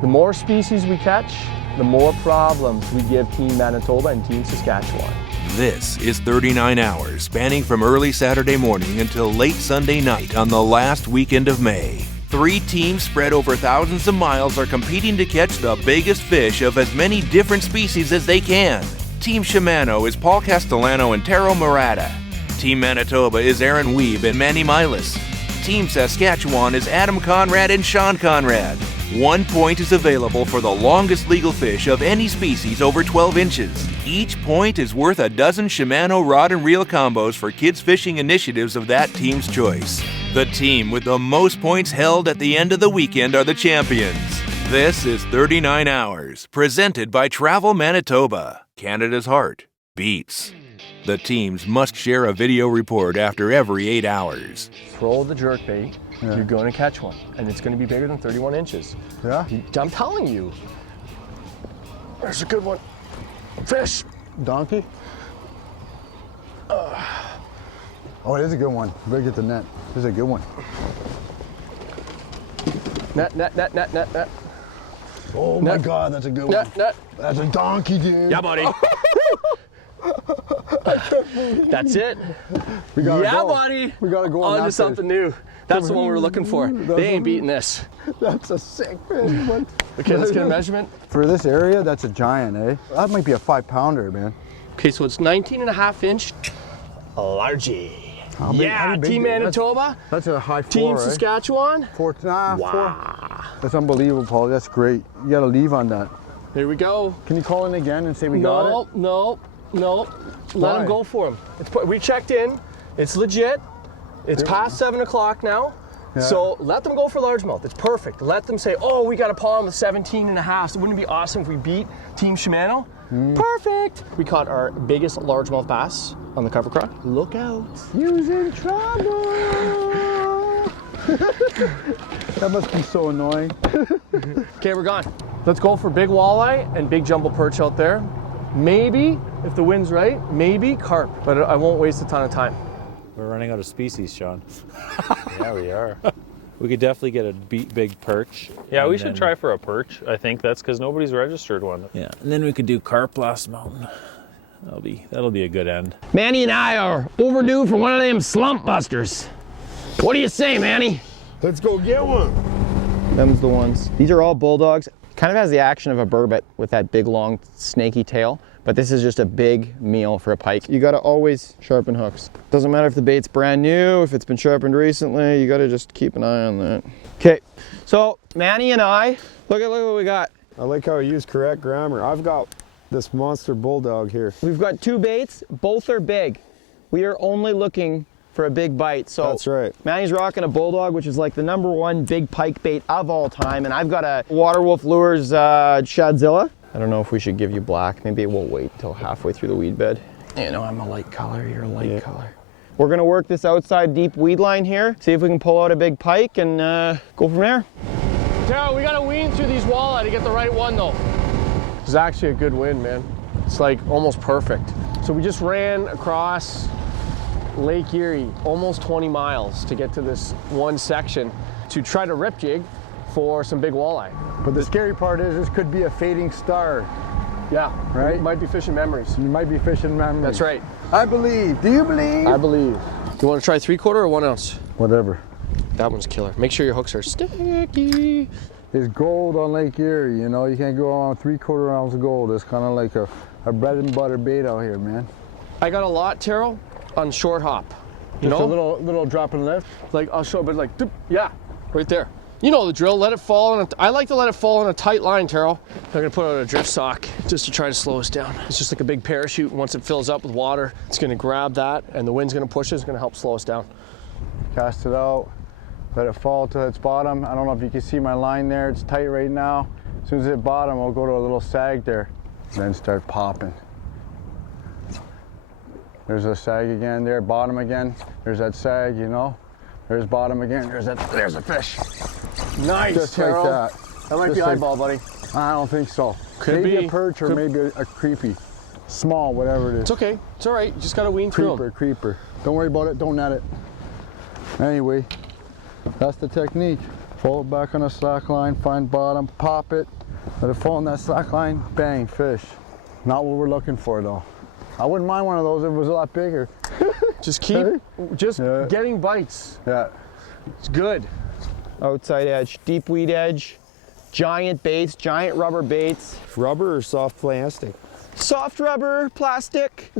The more species we catch, the more problems we give Team Manitoba and Team Saskatchewan. This is 39 hours, spanning from early Saturday morning until late Sunday night on the last weekend of May. 3 teams spread over thousands of miles are competing to catch the biggest fish of as many different species as they can. Team Shimano is Paul Castellano and Taro Murata. Team Manitoba is Aaron Wiebe and Manny Milas. Team Saskatchewan is Adam Konrad and Sean Konrad. 1 point is available for the longest legal fish of any species over 12 inches. Each point is worth a dozen Shimano rod and reel combos for kids fishing initiatives of that team's choice. The team with the most points held at the end of the weekend are the champions. This is 39 Hours, presented by Travel Manitoba. Canada's heart beats. The teams must share a video report after every 8 hours. Throw the jerkbait, you're going to catch one, and it's going to be bigger than 31 inches. Yeah? I'm telling you. There's a good one. Fish. Donkey? Oh, it is a good one. You better get the net. This is a good one. Net. Oh my God, that's a good one. Net. That's a donkey, dude. Yeah, buddy. That's it. We gotta yeah, go. buddy. We gotta go on to something new. That's the one we were looking for. They ain't beating this. That's a sick fish, man. Okay, let's get a measurement. For this area, that's a giant, eh? That might be a 5-pounder, man. Okay, so it's 19.5 inch. Largy. How big Team is it? Manitoba. That's a high 4, Team eh? Saskatchewan. 4. Wow. That's unbelievable, Paul. That's great. You gotta leave on that. Here we go. Can you call in again and say we got it? No. Let Why? them go for him. We checked in. It's legit. It's past 7 o'clock now. Yeah. So let them go for largemouth. It's perfect. Let them say, oh, we got a pond with 17.5. So wouldn't it be awesome if we beat Team Shimano? Perfect. We caught our biggest largemouth bass on the cover crop. Look out. You's in trouble. That must be so annoying. Okay, we're gone. Let's go for big walleye and big jumbo perch out there. Maybe, if the wind's right, maybe carp, but I won't waste a ton of time. We're running out of species, Sean. Yeah, we are. We could definitely get a big perch. Yeah, we should try for a perch. I think that's because nobody's registered one. Yeah, and then we could do carp last mountain. That'll be a good end. Manny and I are overdue for one of them slump busters. What do you say, Manny? Let's go get one. Them's the ones. These are all bulldogs. Kind of has the action of a burbot with that big, long, snaky tail, but this is just a big meal for a pike. You gotta always sharpen hooks. Doesn't matter if the bait's brand new, if it's been sharpened recently, you gotta just keep an eye on that. Okay, so Manny and I, look at what we got. I like how you use correct grammar. I've got this monster bulldog here. We've got 2 baits, both are big. We are only looking for a big bite. So that's right. Manny's rocking a bulldog, which is like the #1 big pike bait of all time, and I've got a Waterwolf Lures Shadzilla. I don't know if we should give you black. Maybe we'll wait until halfway through the weed bed. You know, I'm a light color, you're a light color. We're gonna work this outside deep weed line here, see if we can pull out a big pike and go from there. Taro, we gotta wean through these walleye to get the right one though. It's actually a good wind, man. It's like almost perfect. So we just ran across Lake Erie, almost 20 miles to get to this one section to try to rip jig for some big walleye. But the scary part is this could be a fading star. Yeah, right? You might be fishing memories. You might be fishing memories. That's right. I believe. Do you believe? I believe. You want to try 3/4 or 1 ounce? Whatever. That one's killer. Make sure your hooks are sticky. There's gold on Lake Erie, you know. You can't go on 3/4 ounce of gold. It's kind of like a bread and butter bait out here, man. I got a lot, Taro, on short hop. You Just know? a little drop and lift. Like, I'll show, but like, doop, yeah, right there. You know the drill, let it fall on I like to let it fall on a tight line, Taro. I'm gonna put out a drift sock just to try to slow us down. It's just like a big parachute. Once it fills up with water, it's gonna grab that and the wind's gonna push it, it's gonna help slow us down. Cast it out, let it fall to its bottom. I don't know if you can see my line there, it's tight right now. As soon as it hit bottom, I'll go to a little sag there, then start popping. There's a sag again there, bottom again. There's that sag, you know. There's bottom again, there's a fish. Nice, Just Taro. like that. That might Just be like, eyeball, buddy. I don't think so. Could maybe be. a perch or maybe a creepy. Small, whatever it is. It's okay, it's all right. You just gotta wean through them. Creeper. Don't worry about it, don't net it. Anyway, that's the technique. Pull it back on the slack line, find bottom, pop it, let it fall on that slack line, bang, fish. Not what we're looking for though. I wouldn't mind one of those if it was a lot bigger. Just keep, getting bites. Yeah. It's good. Outside edge, deep weed edge, giant baits, giant rubber baits. Rubber or soft plastic? Soft rubber, plastic.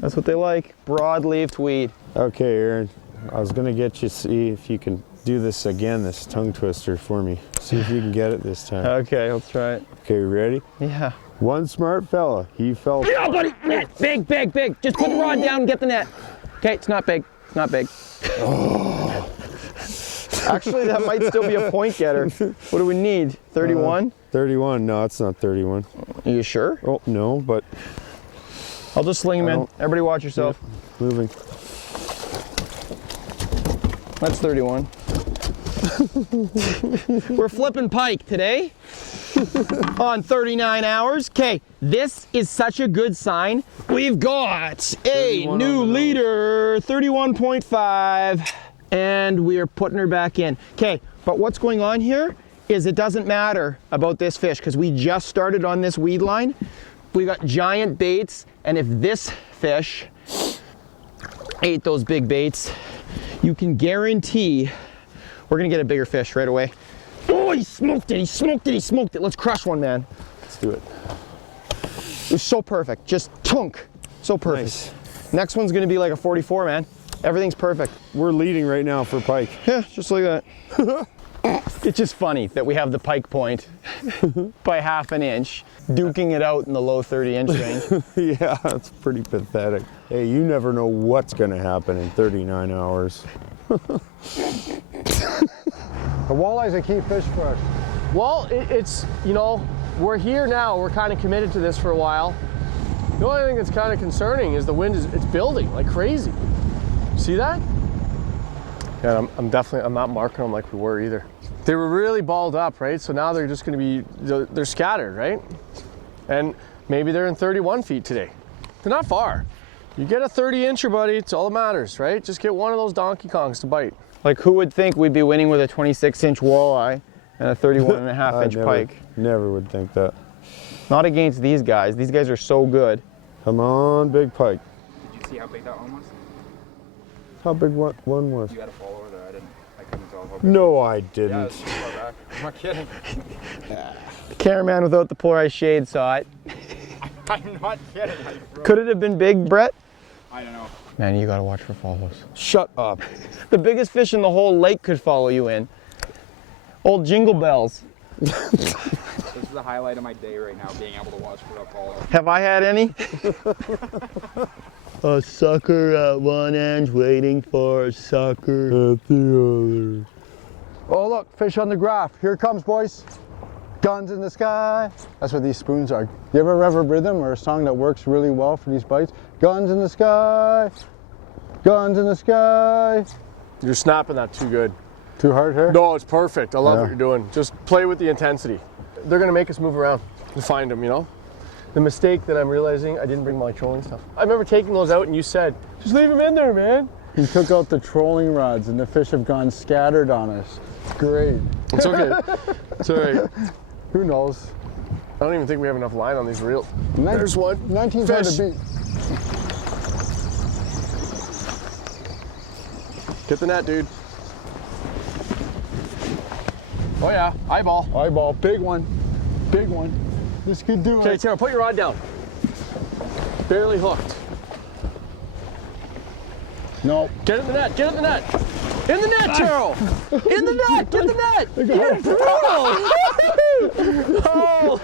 That's what they like. Broad-leaved weed. Okay, Aaron. I was gonna get you, see if you can do this again, this tongue twister for me. See if you can get it this time. Okay, let's try it. Okay, ready? Yeah. One smart fella, he fell. Yeah, buddy. Net. Big, big, big. Just put the rod down and get the net. Okay, it's not big. It's not big. Oh. Actually, that might still be a point getter. What do we need? 31? 31. No, it's not 31. Are you sure? Oh, no, but I'll just sling him in. Everybody watch yourself. yeah, moving. That's 31. We're flipping pike today on 39 hours. Okay, this is such a good sign. We've got a new leader, 31.5, and we are putting her back in. Okay, but what's going on here is it doesn't matter about this fish because we just started on this weed line. We got giant baits, and if this fish ate those big baits, you can guarantee we're gonna get a bigger fish right away. Oh, he smoked it, he smoked it, he smoked it. Let's crush one, man. Let's do it. It was so perfect, just tunk, so perfect. Nice. Next one's gonna be like a 44, man. Everything's perfect. We're leading right now for pike. Yeah, just like that. It's just funny that we have the pike point by half an inch, duking it out in the low 30-inch range. Yeah, it's pretty pathetic. Hey, you never know what's gonna happen in 39 hours. The walleye's a key fish for us. Well, it's, you know, we're here now. We're kind of committed to this for a while. The only thing that's kind of concerning is the wind it's building like crazy. See that? Yeah, I'm not marking them like we were either. They were really balled up, right? So now they're just going to be, they're scattered, right? And maybe they're in 31 feet today. They're not far. You get a 30-incher, buddy, it's all that matters, right? Just get one of those Donkey Kongs to bite. Like, who would think we'd be winning with a 26-inch walleye and a 31.5-inch pike? Never would think that. Not against these guys. These guys are so good. Come on, big pike. Did you see how big that one was? How big one was? You had a follower there. I couldn't tell how big. No, I Yeah, didn't. it's too far back. I'm not kidding. The cameraman without the polarized shade saw it. I'm not kidding. Could it have been big, Brett? I don't know. Man, you gotta watch for follows. Shut up. The biggest fish in the whole lake could follow you in. Old Jingle Bells. This is the highlight of my day right now, being able to watch for a follow. Have I had any? A sucker at one end waiting for a sucker at the other. Oh look, fish on the graph. Here it comes, boys. Guns in the sky. That's what these spoons are. You ever have a rhythm or a song that works really well for these bites? Guns in the sky. Guns in the sky. You're snapping that too good. Too hard here? No, it's perfect. I love Yeah. what you're doing. Just play with the intensity. They're gonna make us move around and find them, you know? The mistake that I'm realizing, I didn't bring my trolling stuff. I remember taking those out and you said, just leave them in there, man. He took out the trolling rods and the fish have gone scattered on us. Great. It's okay. It's all right. Who knows? I don't even think we have enough line on these reels. There's one. 19's hard Fish. to beat. Get the net, dude. Oh yeah, eyeball. Eyeball, big one. Big one. This could do Okay, it. Taro, put your rod down. Barely hooked. No. Get in the net, get in the net. In the net, Taro! In the net, get the net! You're brutal!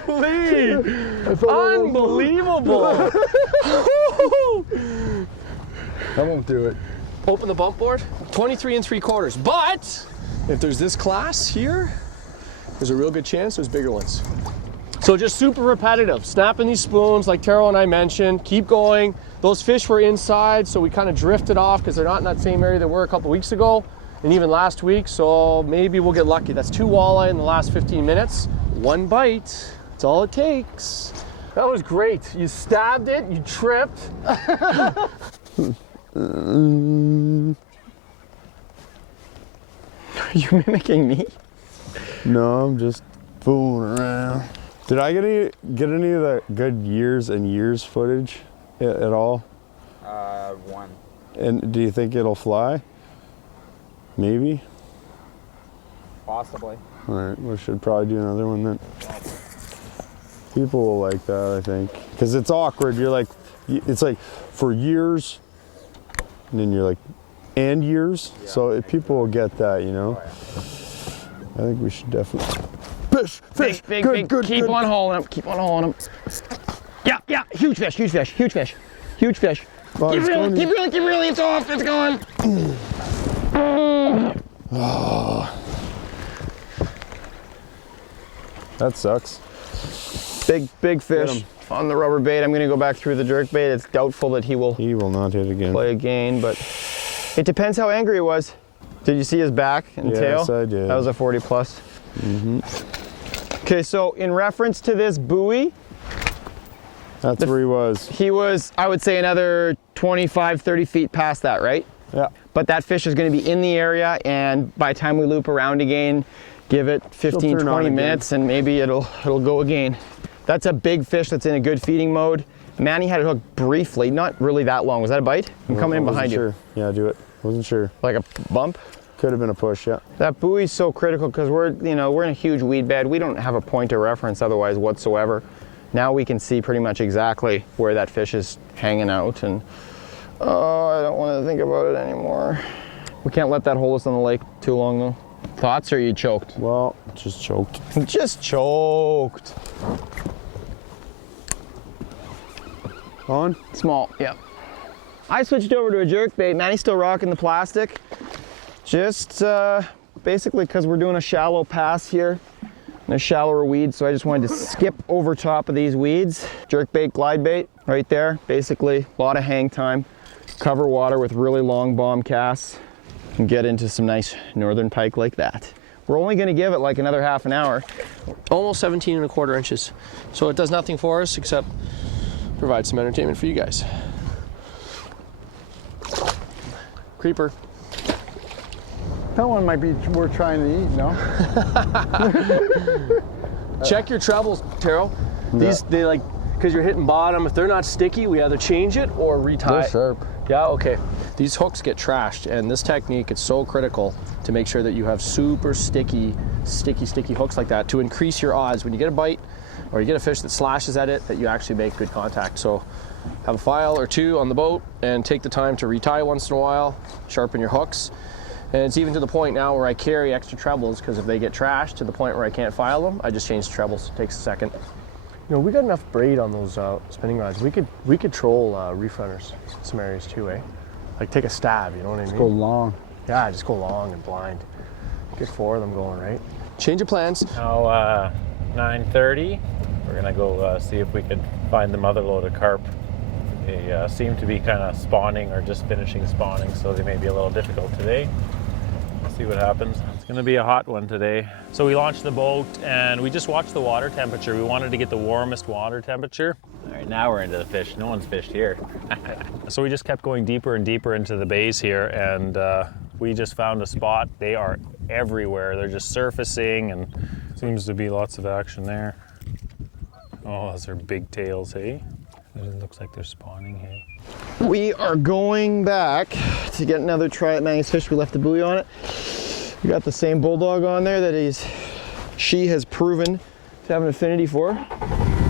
Holy! Unbelievable! That won't do it. Open the bump board, 23 3/4. But if there's this class here, there's a real good chance there's bigger ones. So just super repetitive, snapping these spoons like Taro and I mentioned, keep going. Those fish were inside, so we kind of drifted off because they're not in that same area they were a couple weeks ago and even last week, so maybe we'll get lucky. That's 2 walleye in the last 15 minutes. 1 bite, that's all it takes. That was great. You stabbed it, you tripped. you mimicking me? No, I'm just fooling around. Did I get any of the good years and years footage at all? One. And do you think it'll fly? Maybe. Possibly. All right, we should probably do another one then. People will like that, I think, because it's awkward. You're like, it's like for years, and then you're like, and years. Yeah, so people will get that, you know. I think we should definitely fish. Big. Keep on hauling him. Keep on hauling him. Yeah. Huge fish. Oh, Keep reeling. It's off. It's gone. Oh. That sucks. Big fish on the rubber bait. I'm gonna go back through the jerk bait. It's doubtful that he will not hit again. Play again, but it depends how angry he was. Did you see his back and tail? Yes, I did. That was a 40 plus. Okay, so in reference to this buoy, that's where he was. He was, I would say, another 25, 30 feet past that, right? Yeah. But that fish is going to be in the area, and by the time we loop around again, give it 15, 20 minutes, and maybe it'll go again. That's a big fish that's in a good feeding mode. Manny had it hooked briefly, not really that long. Was that a bite? I'm coming in behind you. Yeah, do it. Wasn't sure. Like a bump? Could have been a push, yeah. That buoy's so critical because we're in a huge weed bed. We don't have a point of reference otherwise whatsoever. Now we can see pretty much exactly where that fish is hanging out, and I don't want to think about it anymore. We can't let that hold us on the lake too long though. Thoughts, or are you choked? Well, just choked. Just choked. On? Small, yeah. I switched over to a jerk bait. Manny's still rocking the plastic. Just basically because we're doing a shallow pass here and a shallower weed, so I just wanted to skip over top of these weeds. Jerk bait, glide bait, right there. Basically, a lot of hang time. Cover water with really long bomb casts and get into some nice northern pike like that. We're only going to give it like another half an hour. Almost 17¼ inches. So it does nothing for us except provide some entertainment for you guys. Creeper. That one might be worth trying to eat, no? Check your trebles, Taro. These, they like, because you're hitting bottom, if they're not sticky, we either change it or retie. They're sharp. Yeah, okay. These hooks get trashed, and this technique is so critical to make sure that you have super sticky hooks like that to increase your odds when you get a bite or you get a fish that slashes at it, that you actually make good contact. So have a file or two on the boat and take the time to retie once in a while, sharpen your hooks. And it's even to the point now where I carry extra trebles, because if they get trashed to the point where I can't file them, I just change the trebles. It takes a second. You know, we got enough braid on those spinning rods. We could troll reef runners in some areas too, eh? Like take a stab, you know what I mean? Just go long. Yeah, just go long and blind. Get 4 of them going, right? Change of plans. Now 9:30. We're gonna go see if we could find the mother load of carp. They seem to be kind of spawning or just finishing spawning, so they may be a little difficult today. Let's see what happens. It's gonna be a hot one today. So we launched the boat and we just watched the water temperature. We wanted to get the warmest water temperature. All right, now we're into the fish. No one's fished here. So we just kept going deeper and deeper into the bays here, and we just found a spot. They are everywhere. They're just surfacing, and seems to be lots of action there. Oh, those are big tails, hey? It looks like they're spawning, hey? We are going back to get another try at Manny's fish. We left the buoy on it. We got the same bulldog on there that she has proven to have an affinity for.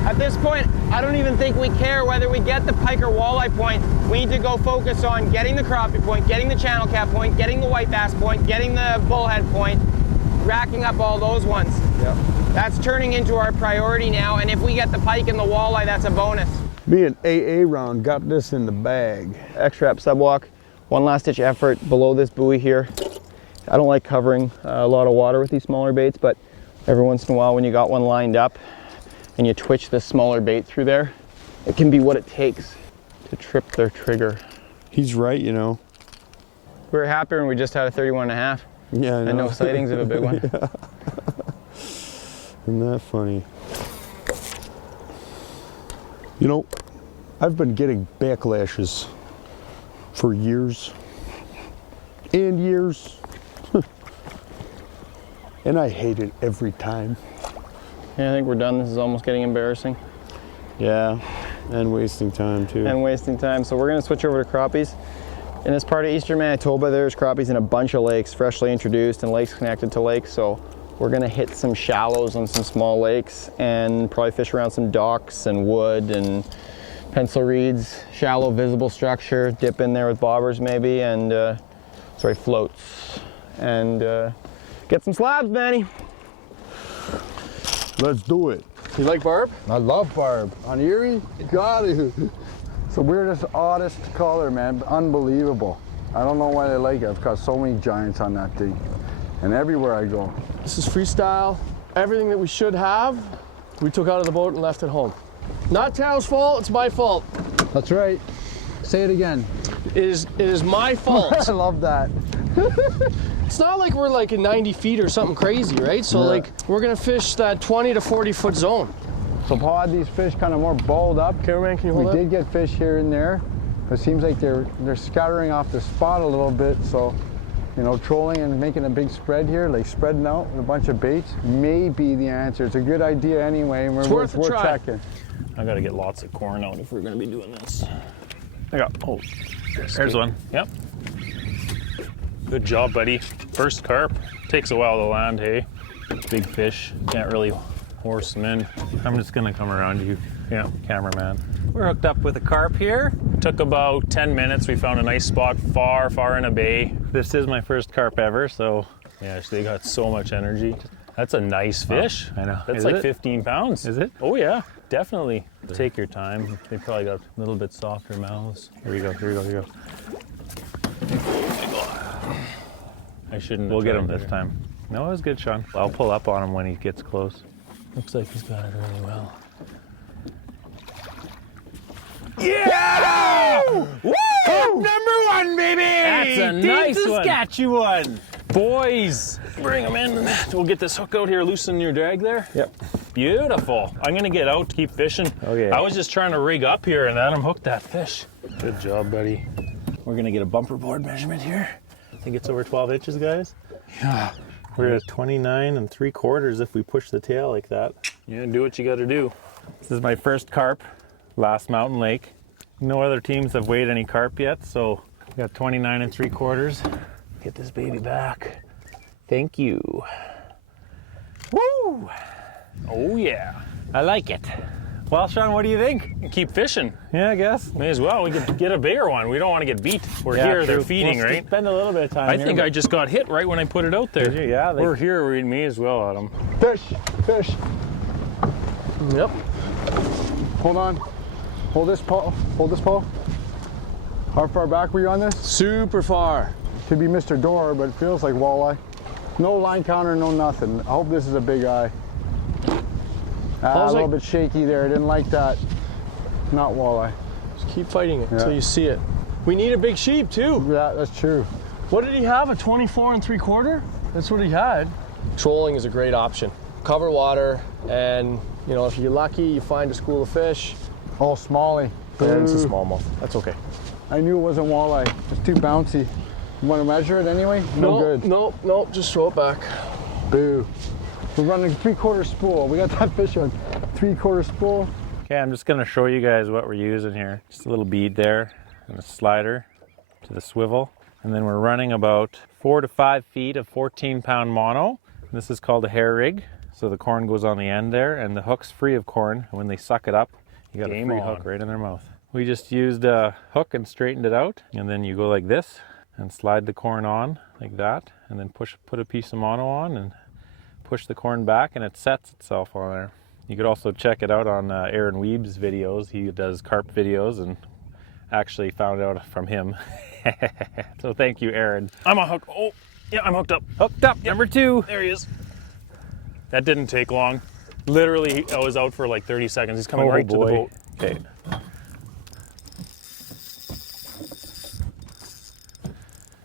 At this point, I don't even think we care whether we get the pike or walleye point. We need to go focus on getting the crappie point, getting the channel cat point, getting the white bass point, getting the bullhead point, racking up all those ones. Yep. That's turning into our priority now, and if we get the pike and the walleye, that's a bonus. Me and AA round got this in the bag. X-Trap subwalk, one last ditch effort below this buoy here. I don't like covering a lot of water with these smaller baits, but every once in a while when you got one lined up and you twitch the smaller bait through there, it can be what it takes to trip their trigger. He's right, you know. We were happy when we just had a 31.5. Yeah, I know. And no sightings of a big one. Yeah. Isn't that funny? You know, I've been getting backlashes for years and years. And I hate it every time. Yeah, I think we're done. This is almost getting embarrassing. Yeah, and wasting time too. And wasting time. So we're gonna switch over to crappies. In this part of eastern Manitoba, there's crappies in a bunch of lakes, freshly introduced, and lakes connected to lakes. So we're gonna hit some shallows on some small lakes and probably fish around some docks and wood and pencil reeds, shallow visible structure, dip in there with bobbers maybe, and floats. And get some slabs, Manny. Let's do it. You like barb? I love barb. On Erie, got it. It's the weirdest, oddest color, man. Unbelievable. I don't know why they like it. I've caught so many giants on that thing. And everywhere I go. This is freestyle. Everything that we should have, we took out of the boat and left at home. Not Taro's fault, it's my fault. That's right. Say it again. It is my fault. I love that. It's not like we're like in 90 feet or something crazy, right? So Yeah. like, we're gonna fish that 20 to 40 foot zone. So Paul had these fish kind of more balled up. Cameraman, can you hold We up? did get fish here and there, but it seems like they're scattering off the spot a little bit. So, you know, trolling and making a big spread here, like spreading out with a bunch of baits, may be the answer. It's a good idea anyway, and It's worth a try. checking. I gotta get lots of corn out if we're gonna be doing this. There's one. Yep. Good job, buddy. First carp. Takes a while to land, hey? Big fish. Can't really horse them in. I'm just gonna come around you. Yeah, cameraman. We're hooked up with a carp here. Took about 10 minutes. We found a nice spot far, far in a bay. This is my first carp ever, so yeah, they got so much energy. That's a nice fish. I know. That's Is like it? 15 pounds. Is it? Oh yeah, definitely. Take your time. They probably got a little bit softer mouths. Here we go, here we go, here we go. I shouldn't. We'll get him this time. No, it was good, Sean. I'll pull up on him when he gets close. Looks like he's got it really well. Yeah! Woo! Number one, baby! That's a nice Saskatchewan. Boys, bring them in. We'll get this hook out here, loosen your drag there. Yep. Beautiful. I'm gonna get out to keep fishing. Okay. I was just trying to rig up here and Adam hooked that fish. Good job, buddy. We're gonna get a bumper board measurement here. I think it's over 12 inches, guys. Yeah. We're at 29 3/4 if we push the tail like that. Yeah, do what you gotta do. This is my first carp, last mountain lake. No other teams have weighed any carp yet, so we got 29 3/4. Get this baby back. Thank you. Woo! Oh yeah, I like it. Well, Sean, what do you think? Keep fishing. Yeah, I guess. May as well. We could get a bigger one. We don't want to get beat. We're here, they're feeding, We'll right? Spend a little bit of time I here, think but- I just got hit right when I put it out there. Did you? Yeah, We're here, we may as well, Adam. Fish, fish. Yep. Hold on. Hold this, Paul. Hold this, Paul. How far back were you on this? Super far. Could be Mr. Door, but it feels like walleye. No line counter, no nothing. I hope this is a big eye. A Paul's little like- bit shaky there. I didn't like that. Not walleye. Just keep fighting it Yeah. until you see it. We need a big sheep too. Yeah, that's true. What did he have? A 24 3/4? That's what he had. Trolling is a great option. Cover water, and you know, if you're lucky, you find a school of fish. Oh, smallie. And it's a Boo. smallmouth. That's okay. I knew it wasn't walleye. It's too bouncy. You want to measure it anyway? No good. No, just throw it back. Boo. We're running 3/4 spool. We got that fish on 3/4 spool. Okay, I'm just gonna show you guys what we're using here. Just a little bead there and a slider to the swivel. And then we're running about 4 to 5 feet of 14-pound mono. This is called a hair rig. So the corn goes on the end there and the hook's free of corn. And when they suck it up, you got a free hook right in their mouth. We just used a hook and straightened it out. And then you go like this and slide the corn on like that. And then put a piece of mono on and push the corn back and it sets itself on there. You could also check it out on Aaron Wiebe's videos. He does carp videos and actually found out from him. So thank you, Aaron. I'm on hook. Oh, yeah, I'm hooked up. Hooked up. Yep. Number 2. There he is. That didn't take long. Literally, I was out for like 30 seconds. He's coming right to the boat. Okay.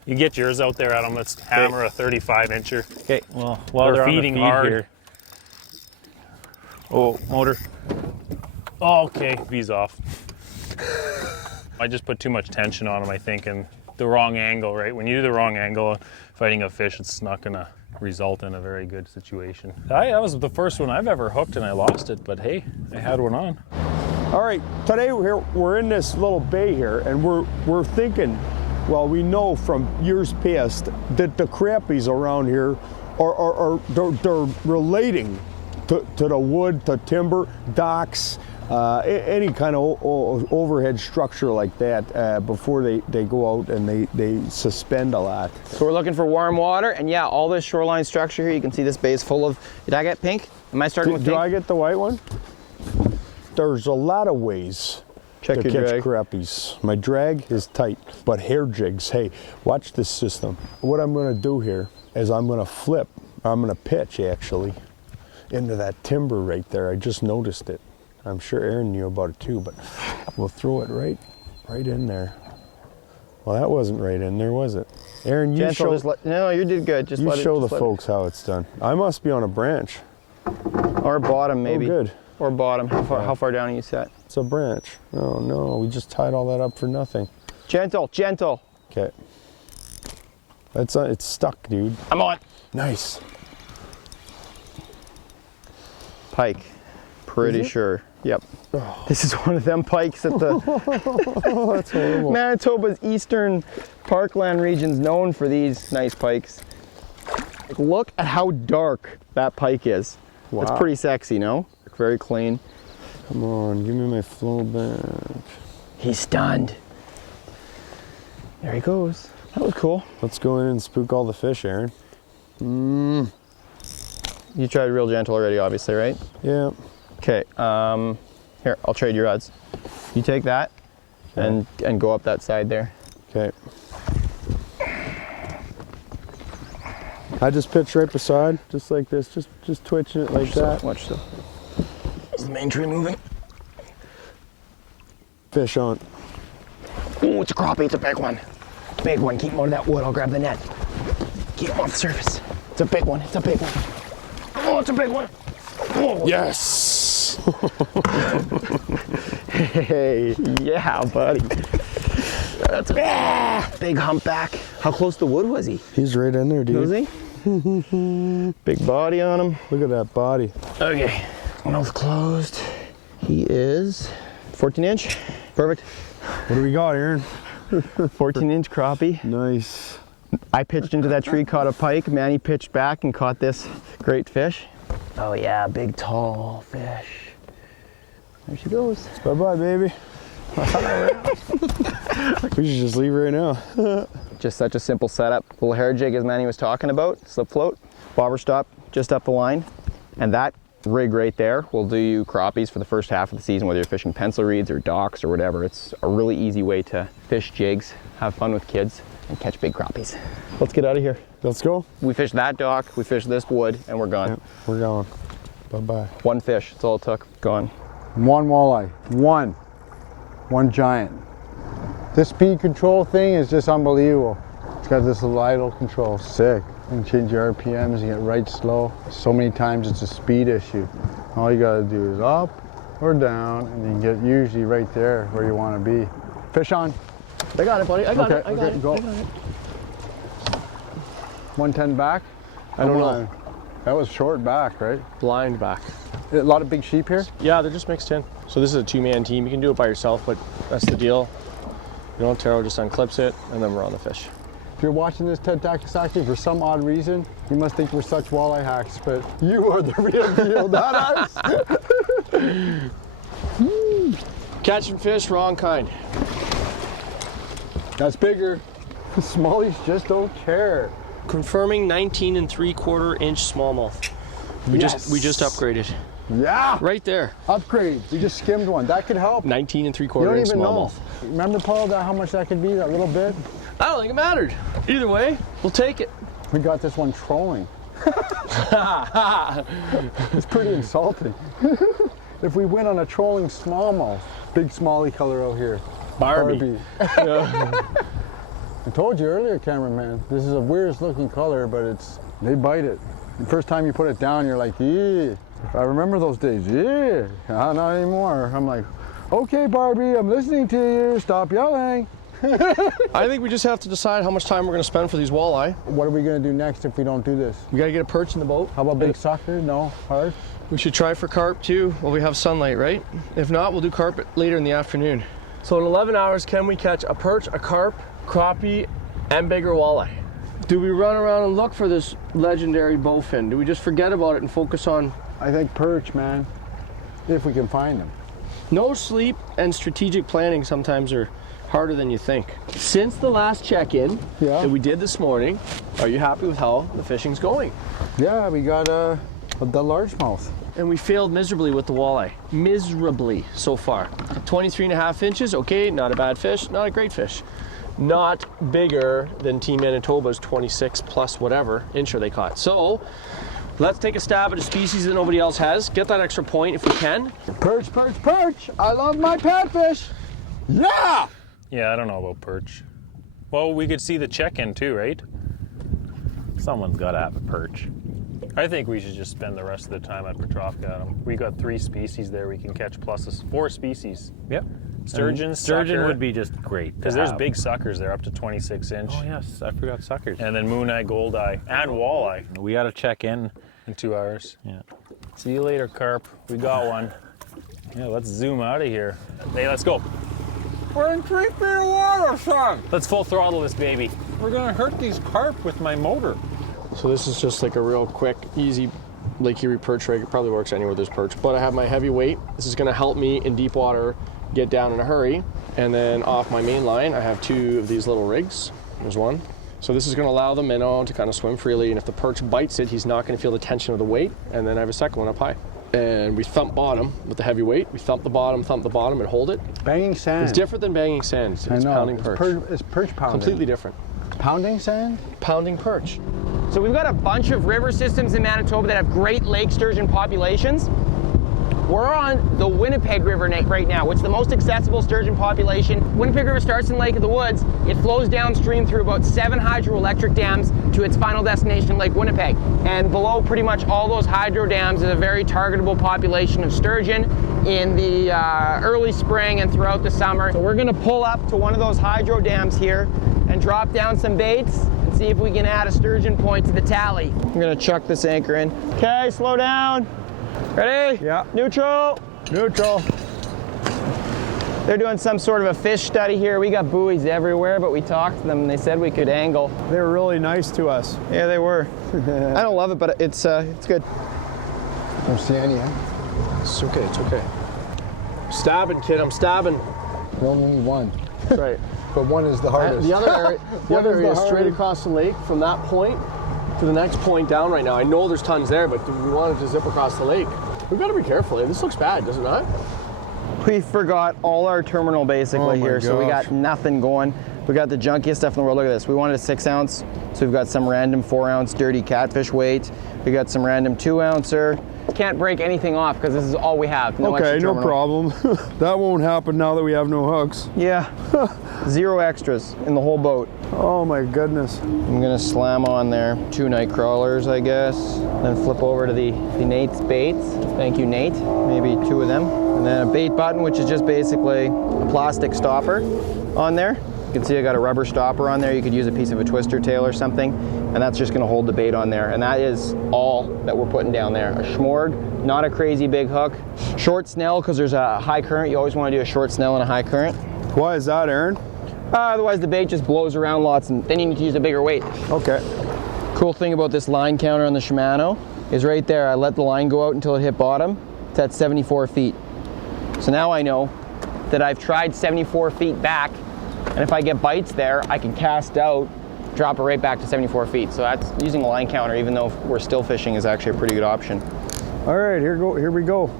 You get yours out there, Adam. Let's hammer a 35-incher. Okay. Well, while they're feeding hard here. Oh, motor. Oh, okay, V's off. I just put too much tension on him, I think, and the wrong angle, right? When you do the wrong angle fighting a fish, it's not gonna result in a very good situation. That was the first one I've ever hooked and I lost it, but hey, I had one on. All right, today we're in this little bay here, and we're thinking, well, we know from years past that the crappies around here they're relating to the wood, to timber, docks, any kind of overhead structure like that before they go out and they suspend a lot. So we're looking for warm water, and yeah, all this shoreline structure here, you can see this bay is full of, did I get pink? Am I starting with pink? Do I get the white one? There's a lot of ways to catch crappies. My drag is tight, but hair jigs, hey, watch this system. What I'm gonna do here is I'm gonna flip, I'm gonna pitch actually, into that timber right there. I just noticed it. I'm sure Aaron knew about it too, but we'll throw it right in there. Well, that wasn't right in there, was it? Aaron, you show. No, you did good. Just you let it, show just the folks how it's done. I must be on a branch. Or bottom, maybe. Oh, good. Or bottom. How far down are you set? It's a branch. Oh no, we just tied all that up for nothing. Gentle, gentle. Okay. It's stuck, dude. I'm on. Nice. Pike. Pretty sure. Yep. Oh. This is one of them pikes at the oh, that's horrible. Manitoba's eastern parkland region's known for these nice pikes. Look at how dark that pike is. Wow. It's pretty sexy, no? Very clean. Come on, give me my flow back. He's stunned. There he goes. That was cool. Let's go in and spook all the fish, Aaron. You tried real gentle already, obviously, right? Yeah. Okay, here, I'll trade your rods. You take that and go up that side there. Okay. I just pitch right beside, just like this, just twitching it like that. Watch so. Is the main tree moving? Fish on. Oh, it's a crappie, it's a big one. Big one, keep him out of that wood, I'll grab the net. Keep him off the surface. It's a big one, it's a big one. Oh, it's a big one. Oh. Yes! Hey, yeah, buddy. That's a big humpback. How close to wood was he? He's right in there, dude. Was he? Big body on him. Look at that body. Okay, mouth closed. He is 14 inch. Perfect. What do we got, Aaron? 14-inch crappie. Nice. I pitched into that tree, caught a pike. Manny pitched back and caught this great fish. Oh yeah, big tall fish. There she goes. Bye-bye, baby. We should just leave right now. Just such a simple setup. Little hair jig as Manny was talking about, slip float, bobber stop just up the line. And that rig right there will do you crappies for the first half of the season, whether you're fishing pencil reeds or docks or whatever. It's a really easy way to fish jigs, have fun with kids, and catch big crappies. Let's get out of here. Let's go. We fished that dock, we fished this wood, and we're gone. Yep, we're going. Bye-bye. One fish, that's all it took. Gone. One walleye. One giant. This speed control thing is just unbelievable. It's got this little idle control. Sick. You can change your RPMs, you get right slow. So many times it's a speed issue. All you gotta do is up or down, and you can get usually right there where you wanna be. Fish on. I got it, buddy. I got it. I got it. Go. I got it. 110 back? I don't know. That was short back, right? Blind back. A lot of big sheep here? Yeah, they're just mixed in. So this is a two-man team. You can do it by yourself, but that's the deal. You know, Taro just unclips it, and then we're on the fish. If you're watching this Ted Takasaki, for some odd reason, you must think we're such walleye hacks, but you are the real deal, not us. Catching fish, wrong kind. That's bigger. Smallies just don't care. Confirming 19 3/4 inch smallmouth. We just upgraded. Yeah. Right there. Upgrade. We just skimmed one. That could help. 19 3/4 You don't inch even smallmouth. know. Remember, Paul, how much that could be, that little bit? I don't think it mattered. Either way, we'll take it. We got this one trolling. It's pretty insulting. If we win on a trolling smallmouth, big smallie color out here. Barbie. Yeah. I told you earlier, cameraman, this is a weirdest looking color, but they bite it. The first time you put it down, you're like, yeah. I remember those days, yeah. Not anymore. I'm like, okay, Barbie, I'm listening to you, stop yelling. I think we just have to decide how much time we're going to spend for these walleye. What are we gonna do next if we don't do this? We got to get a perch in the boat. How about big sucker? No, hard? We should try for carp too while we have sunlight, right? If not, we'll do carp later in the afternoon. So in 11 hours, can we catch a perch, a carp, crappie, and bigger walleye? Do we run around and look for this legendary bowfin? Do we just forget about it and focus on... I think perch, man, if we can find them. No sleep and strategic planning sometimes are harder than you think. Since the last check-in that we did this morning, are you happy with how the fishing's going? Yeah, we got the largemouth. And we failed miserably with the walleye. Miserably so far. 23.5 inches, okay, not a bad fish, not a great fish. Not bigger than Team Manitoba's 26 plus whatever incher they caught. So let's take a stab at a species that nobody else has. Get that extra point if we can. Perch, perch, perch! I love my catfish! Yeah! Yeah, I don't know about perch. Well, we could see the check-in too, right? Someone's got to have a perch. I think we should just spend the rest of the time at Petrovka. We got 3 species there we can catch, plus 4 species. Yep. Sturgeon, Sturgeon sucker, would be just great. because there's big suckers there up to 26 inch. Oh yes, I forgot suckers. And then mooneye, goldeye, and walleye We got to check in. in 2 hours. Yeah. See you later, carp. We got one. Yeah, let's zoom out of here. Hey, let's go. We're in 3 feet of water, son. Let's full throttle this baby. We're gonna hurt these carp with my motor. So this is just like a real quick, easy Lake Erie perch rig. It probably works anywhere there's perch, but I have my heavy weight. This is gonna help me in deep water get down in a hurry. And then off my main line, I have 2 of these little rigs. There's one. So this is gonna allow the minnow to kind of swim freely, and if the perch bites it, he's not gonna feel the tension of the weight. And then I have a second one up high. And we thump bottom with the heavy weight. We thump the bottom, and hold it. Banging sand. It's different than banging sand. It's pounding perch. It's perch pounding. Completely different. Pounding sand? Pounding perch. So we've got a bunch of river systems in Manitoba that have great lake sturgeon populations. We're on the Winnipeg River right now, which is the most accessible sturgeon population. Winnipeg River starts in Lake of the Woods. It flows downstream through about 7 hydroelectric dams to its final destination, Lake Winnipeg. And below pretty much all those hydro dams is a very targetable population of sturgeon in the early spring and throughout the summer. So we're gonna pull up to one of those hydro dams here and drop down some baits and see if we can add a sturgeon point to the tally. I'm gonna chuck this anchor in. Okay, slow down. Ready? Yeah. Neutral. Neutral. They're doing some sort of a fish study here. We got buoys everywhere, but we talked to them and they said we could angle. They were really nice to us. Yeah, they were. I don't love it, but it's good. Don't see any, huh? It's okay, it's okay. Stabbing, kid, I'm stabbing. You only need one. That's right. But one is the hardest. The other area is straight hardest? across the lake from that point to the next point down right now. I know there's tons there, but we wanted to zip across the lake. We've got to be careful. This looks bad, does it not? We forgot all our terminal basically here, so we got nothing going. We got the junkiest stuff in the world. Look at this. We wanted a 6 ounce, so we've got some random 4 ounce dirty catfish weight. We got some random 2 ouncer. Can't break anything off because this is all we have. No Okay, extra no terminal. problem. That won't happen now that we have no hooks. Yeah, 0 extras in the whole boat. Oh my goodness. I'm gonna slam on there 2 night crawlers, I guess. Then flip over to the Nate's baits. Thank you, Nate. Maybe 2 of them. And then a bait button, which is just basically a plastic stopper on there. You can see I got a rubber stopper on there. You could use a piece of a twister tail or something, and that's just gonna hold the bait on there. And that is all that we're putting down there. A schmorg, not a crazy big hook. Short snell, because there's a high current. You always wanna do a short snell and a high current. Why is that, Aaron? Otherwise the bait just blows around lots and then you need to use a bigger weight. Okay. Cool thing about this line counter on the Shimano is right there. I let the line go out until it hit bottom. It's at 74 feet. So now I know that I've tried 74 feet back, and if I get bites there, I can cast out, drop it right back to 74 feet. So that's using a line counter, even though we're still fishing, is actually a pretty good option. All right, here we go.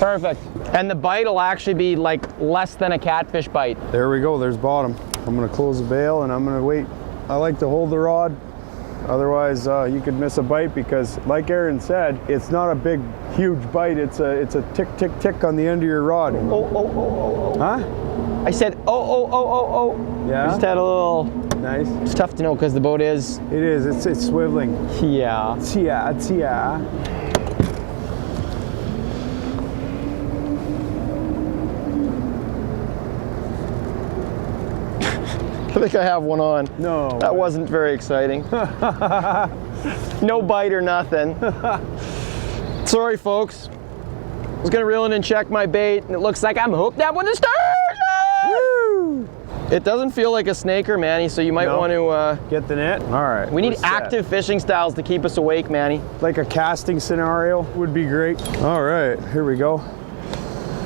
Perfect. And the bite will actually be like less than a catfish bite. There we go, there's bottom. I'm gonna close the bail and I'm gonna wait. I like to hold the rod. Otherwise, you could miss a bite because, like Aaron said, it's not a big, huge bite. It's a tick, tick, tick on the end of your rod. Oh. Huh? I said, oh. Yeah? Just had a little, Nice. it's tough to know because the boat is, It is, it's swiveling. yeah. Tia. I think I have one on. No. That wasn't very exciting. No bite or nothing. Sorry, folks. I was gonna reel in and check my bait, and it looks like I'm hooked up with a sturgeon! Woo! It doesn't feel like a snaker, Manny, so you might want to... Get the net? All right. we need we're set. active fishing styles to keep us awake, Manny. Like a casting scenario would be great. All right, here we go.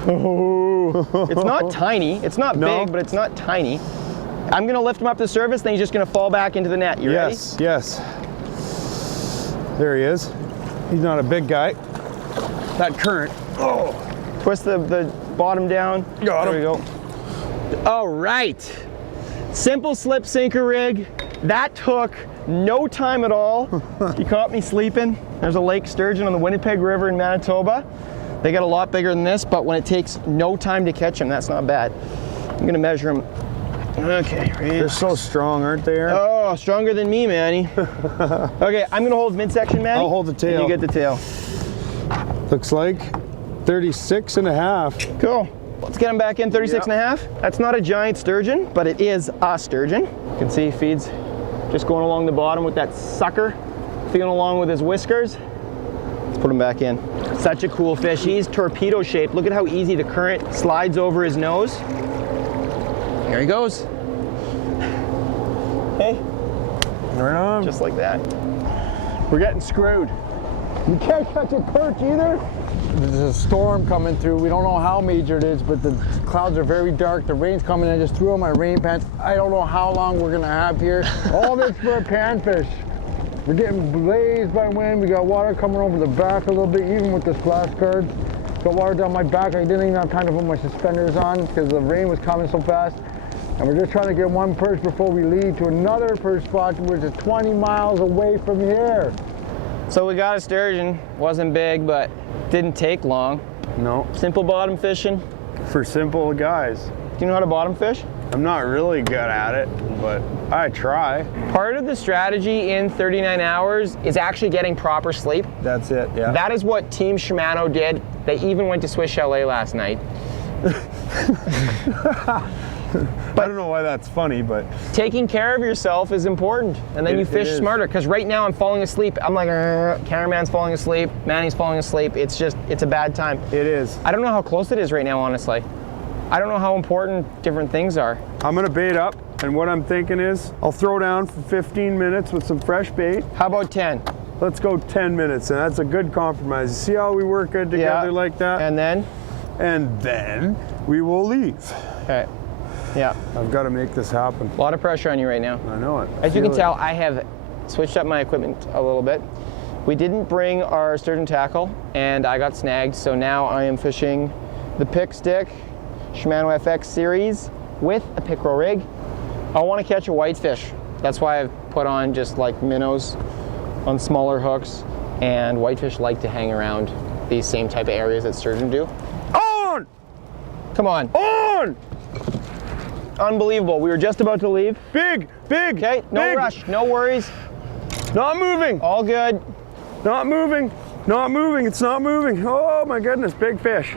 Oh. It's not tiny. It's not big, but it's not tiny. I'm gonna lift him up to the surface, then he's just gonna fall back into the net. You ready? Yes, yes. There he is. He's not a big guy. That current. Oh. Twist the bottom down. Got him. There we go. All right. Simple slip sinker rig. That took no time at all. You caught me sleeping. There's a lake sturgeon on the Winnipeg River in Manitoba. They get a lot bigger than this, but when it takes no time to catch them, that's not bad. I'm gonna measure them. Okay. They're so strong, aren't they, Aaron? Oh, stronger than me, Manny. Okay, I'm gonna hold midsection, Manny. I'll hold the tail. And you get the tail. Looks like 36 and a half. Cool. Let's get him back in 36 and a half. That's not a giant sturgeon, but it is a sturgeon. You can see feeds just going along the bottom with that sucker, feeling along with his whiskers. Let's put him back in. Such a cool fish. He's torpedo shaped. Look at how easy the current slides over his nose. There he goes. Hey, Right on. just like that. We're getting screwed. You can't catch a perch either. There's a storm coming through. We don't know how major it is, but the clouds are very dark. The rain's coming. I just threw on my rain pants. I don't know how long we're gonna have here. All this for a panfish. We're getting blazed by wind. We got water coming over the back a little bit, even with this flashcards. Got water down my back. I didn't even have time to put my suspenders on because the rain was coming so fast. And we're just trying to get one perch before we leave to another perch spot, which is 20 miles away from here. So we got a sturgeon. Wasn't big, but didn't take long. No, Simple bottom fishing. for simple guys. Do you know how to bottom fish? I'm not really good at it, but I try. Part of the strategy in 39 hours is actually getting proper sleep. That's it, yeah. That is what Team Shimano did. They even went to Swiss Chalet last night. I don't know why that's funny, but Taking care of yourself is important, and then you It fish is. smarter. Because right now I'm falling asleep. I'm like, cameraman's falling asleep, Manny's falling asleep. It's a bad time. it is. I don't know how close it is right now, honestly. I don't know how important different things are. I'm gonna bait up, and what I'm thinking is I'll throw down for 15 minutes with some fresh bait. How about 10? Let's go 10 minutes, and that's a good compromise. See how we work good together like that? And then? And then we will leave. Okay. Yeah. I've got to make this happen. A lot of pressure on you right now. I know it. As you Feel can it. tell, I have switched up my equipment a little bit. We didn't bring our sturgeon tackle, and I got snagged, so now I am fishing the pick stick Shimano FX series with a pickerel rig. I want to catch a whitefish. That's why I've put on just like minnows on smaller hooks, and whitefish like to hang around these same type of areas that sturgeon do. On! Come on. On! Unbelievable. We were just about to leave. Big, big. Okay, no big. rush, no worries. Not moving. All good. Not moving. Not moving. It's not moving. Oh my goodness, big fish.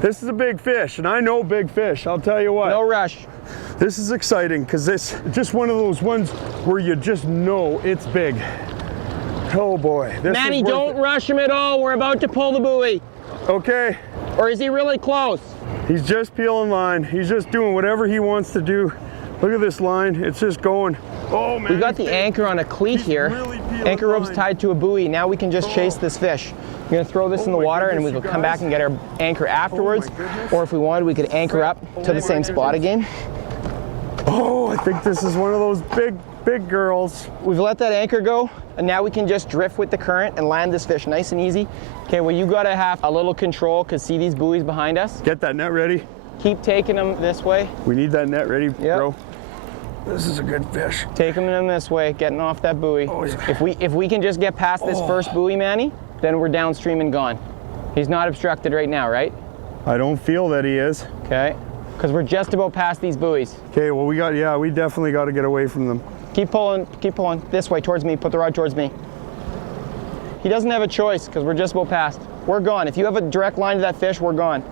This is a big fish, and I know big fish. I'll tell you what. No rush. This is exciting because this is just one of those ones where you just know it's big. Oh boy. This Manny, is worth don't it. rush him at all. We're about to pull the buoy. Okay. Or is he really close? He's just peeling line. He's just doing whatever he wants to do. Look at this line. It's just going. Oh man. We've got the anchor on a cleat here. really peeling Anchor rope's line. tied to a buoy. Now we can just chase this fish. We're gonna throw this in the my water and we goodness, will you come back guys. and get our anchor afterwards. goodness. Or if we wanted, we could anchor up to the same spot again. Oh, I think this is one of those big girls. We've let that anchor go, and now we can just drift with the current and land this fish nice and easy. Okay, well, you gotta have a little control, because see these buoys behind us? Get that net ready. Keep taking them this way. We need that net ready, Yep. bro. This is a good fish. Taking them this way, getting off that buoy. Oh, yeah. If we can just get past this first buoy, Manny, then we're downstream and gone. He's not obstructed right now, right? I don't feel that he is. Okay, because we're just about past these buoys. Okay, well we definitely got to get away from them. Keep pulling this way towards me, put the rod towards me. He doesn't have a choice because we're just about past. We're gone. If you have a direct line to that fish, we're gone.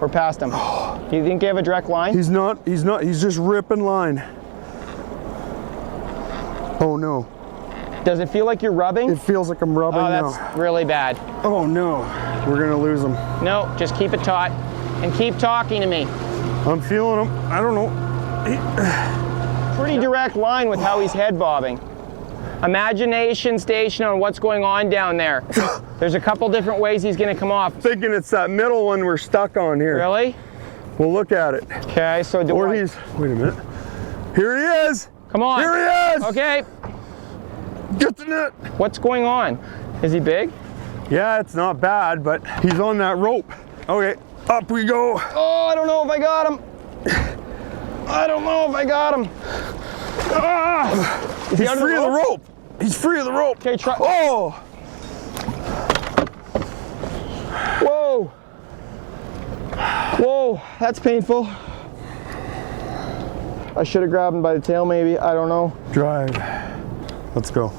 We're past him. Do you think you have a direct line? He's not, he's just ripping line. Oh no. Does it feel like you're rubbing? It feels like I'm rubbing Oh, now. that's really bad. Oh no. We're gonna lose him. No, just keep it taut and keep talking to me. I'm feeling him. I don't know. Pretty direct line with how he's head bobbing. Imagination station on what's going on down there. There's a couple different ways he's gonna come off. Thinking it's that middle one we're stuck on here. Really? We'll look at it. Okay, so do Or I... he's, wait a minute. Here he is. Come on. Here he is. Okay, Get the net. what's going on? Is he big? Yeah, it's not bad, but he's on that rope. Okay, up we go. Oh, I don't know if I got him. I don't know if I got him. Ah, Is he he's under free of the rope. He's free of the rope. Okay, try. Oh, Whoa. Whoa, that's painful. I should have grabbed him by the tail maybe, I don't know. drive. Let's go.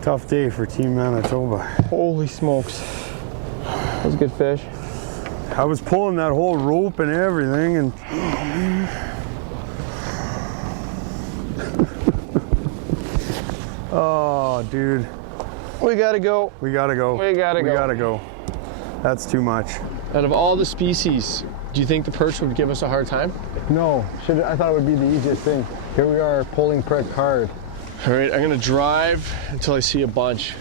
Tough day for Team Manitoba. Holy smokes. That was a good fish. I was pulling that whole rope and everything, and oh, dude, We gotta go. we gotta go. We gotta go. We gotta go. That's too much. Out of all the species, do you think the perch would give us a hard time? No, I thought it would be the easiest thing. Here we are pulling prick hard. All right, I'm gonna drive until I see a bunch.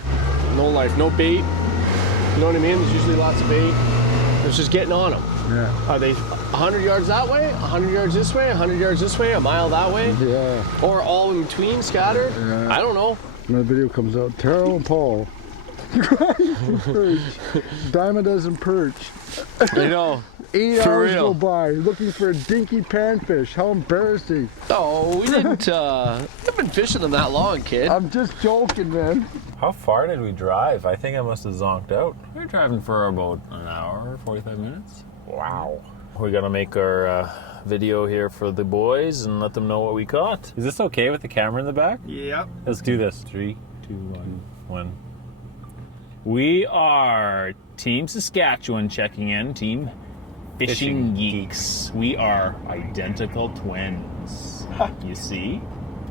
No life, no bait. You know what I mean? There's usually lots of bait. It's just getting on them. Yeah. Are they 100 yards that way, 100 yards this way, 100 yards this way, a mile that way? Yeah. Or all in between, scattered? Yeah. I don't know. When the video comes out, Taro and Paul. Perch. Diamond doesn't perch. I know. 8 For hours real. go by looking for a dinky panfish. How embarrassing. Oh, we didn't, I've been fishing them that long, kid. I'm just joking, man. How far did we drive? I think I must have zonked out. We were driving for about an hour, 45 minutes. Wow. We gotta make our video here for the boys and let them know what we caught. Is this okay with the camera in the back? Yep. Let's do this. 3, 2, 1. We are Team Saskatchewan checking in. Team Fishing Geeks. We are identical twins. You see?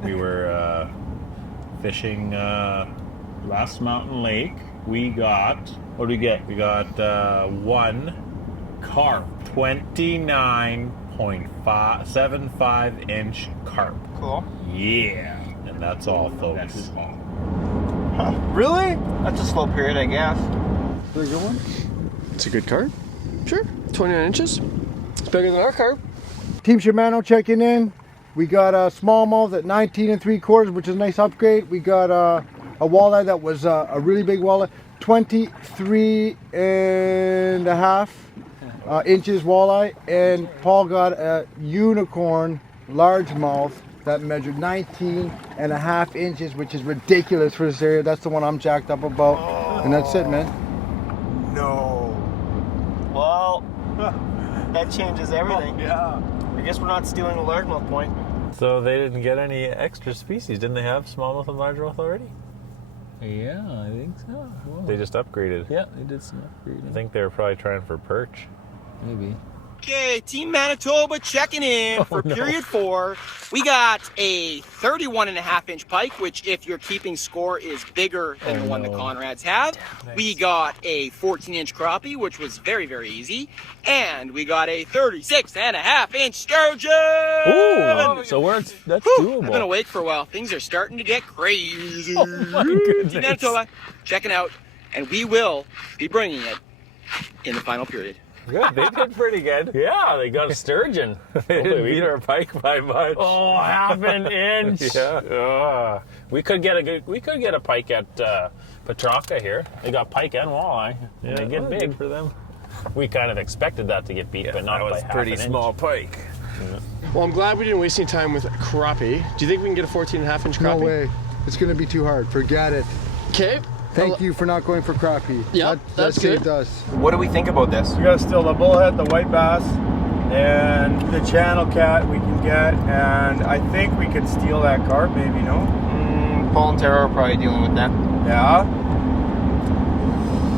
We were fishing Last Mountain Lake. We got, what did we get? We got one carp. 29.75 inch carp. Cool. Yeah. And that's all, folks. That's all. Really? That's a slow period, I guess. Is there a good one? It's a good carp. Sure. 29 inches. It's bigger than our carp. Team Shimano checking in. We got a smallmouth at 19 3/4, which is a nice upgrade. We got a walleye that was a really big walleye, 23.5 inches walleye, and Paul got a unicorn largemouth that measured 19.5 inches, which is ridiculous for this area. That's the one I'm jacked up about, and that's it, man. No. Well, that changes everything. Yeah. I guess we're not stealing a largemouth point. So they didn't get any extra species. Didn't they have smallmouth and largemouth already? Yeah, I think so. Whoa. They just upgraded. Yeah, they did some upgrading. I think they were probably trying for perch. Maybe. Okay, Team Manitoba checking in for period 4. We got a 31.5 inch pike, which if you're keeping score is bigger than the one the Konrads have. We got a 14 inch crappie, which was very, very easy. And we got a 36.5 inch sturgeon! Ooh, so that's doable. I've been awake for a while. Things are starting to get crazy. Oh my goodness. Team Manitoba checking out, and we will be bringing it in the final period. Good, they did pretty good. Yeah, they got a sturgeon. They didn't beat our pike by much. Oh, half an inch. Yeah. We could get a pike at Petrarca here. They got pike and walleye. Yeah, they get big for them. We kind of expected that to get beat, but not by half Pretty an small inch. pike. Well, I'm glad we didn't waste any time with crappie. Do you think we can get a 14.5 inch crappie? No way. It's going to be too hard. Forget it. Okay. Thank you for not going for crappie. Yeah, that that's saved good. us. What do we think about this? We got still the bullhead, the white bass, and the channel cat we can get, and I think we could steal that carp, maybe, no? Paul and Taro are probably dealing with that. Yeah.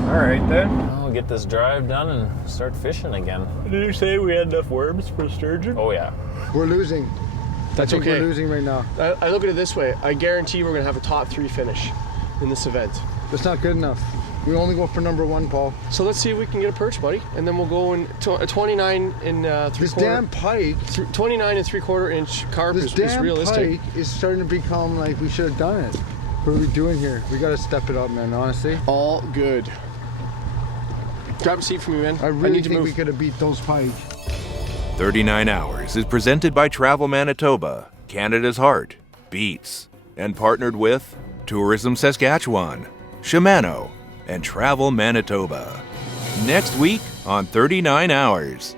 All right then. We'll get this drive done and start fishing again. Did you say we had enough worms for sturgeon? Oh yeah. We're losing. That's I think okay. We're losing right now. I look at it this way. I guarantee we're going to have a top 3 finish in this event. That's not good enough. We only go for number 1, Paul. So let's see if we can get a perch, buddy. And then we'll go in a 29 and 3/4. This damn pike. 29 and 3/4 inch carp This is damn realistic. pike is starting to become like we should have done it. What are we doing here? We got to step it up, man, honestly. All good. Grab a seat for me, man. I really need to think move. we could have beat those pike. 39 Hours is presented by Travel Manitoba, Canada's Heart, Beats, and partnered with Tourism Saskatchewan, Shimano, and Travel Manitoba. Next week on 39 Hours.